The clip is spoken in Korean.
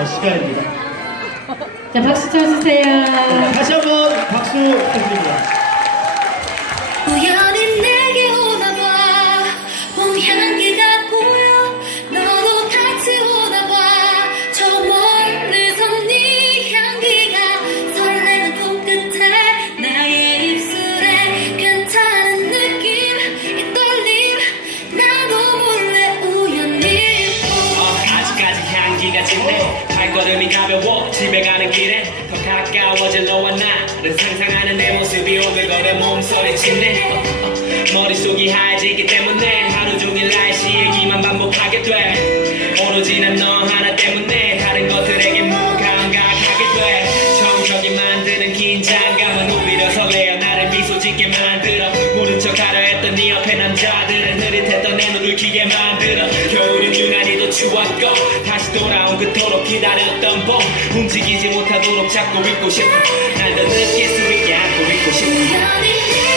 어, 시간입니다. 자, 박수 쳐주세요. 다시 한번 박수 부탁드립니다. 우연히 내게 오나봐 봄 향기가 보여 너도 같이 오나봐 저 멀리서 네 향기가 설레는 손끝에 나의 입술에 괜찮은 느낌 이 떨림 나도 몰래 우연히 어, 아직까지 향기가 짙네 발걸음이 가벼워 집에 가는 길에 더 가까워질 너와 나를 상상하는 내 모습이 오글거려 몸소리치네. 어, 어, 머릿속이 하얘지기 때문에 하루 종일 날씨 얘기만 반복하게 돼. 오로지 난 너 하나 때문에 다른 것들에게 무감각하게 돼. 정적이 만드는 긴장감은 오히려 설레어 나를 미소 짓게 만들어. 모른 척 하려 했던 네 옆에 남자들은 흐릿했던 내 눈을 키게 만들어 추웠고. 다시 돌아온 그토록 기다렸던 봄. 움직이지 못하도록 잡고 있고 싶어. 날더 느낄 수 있게 안고 있고 싶어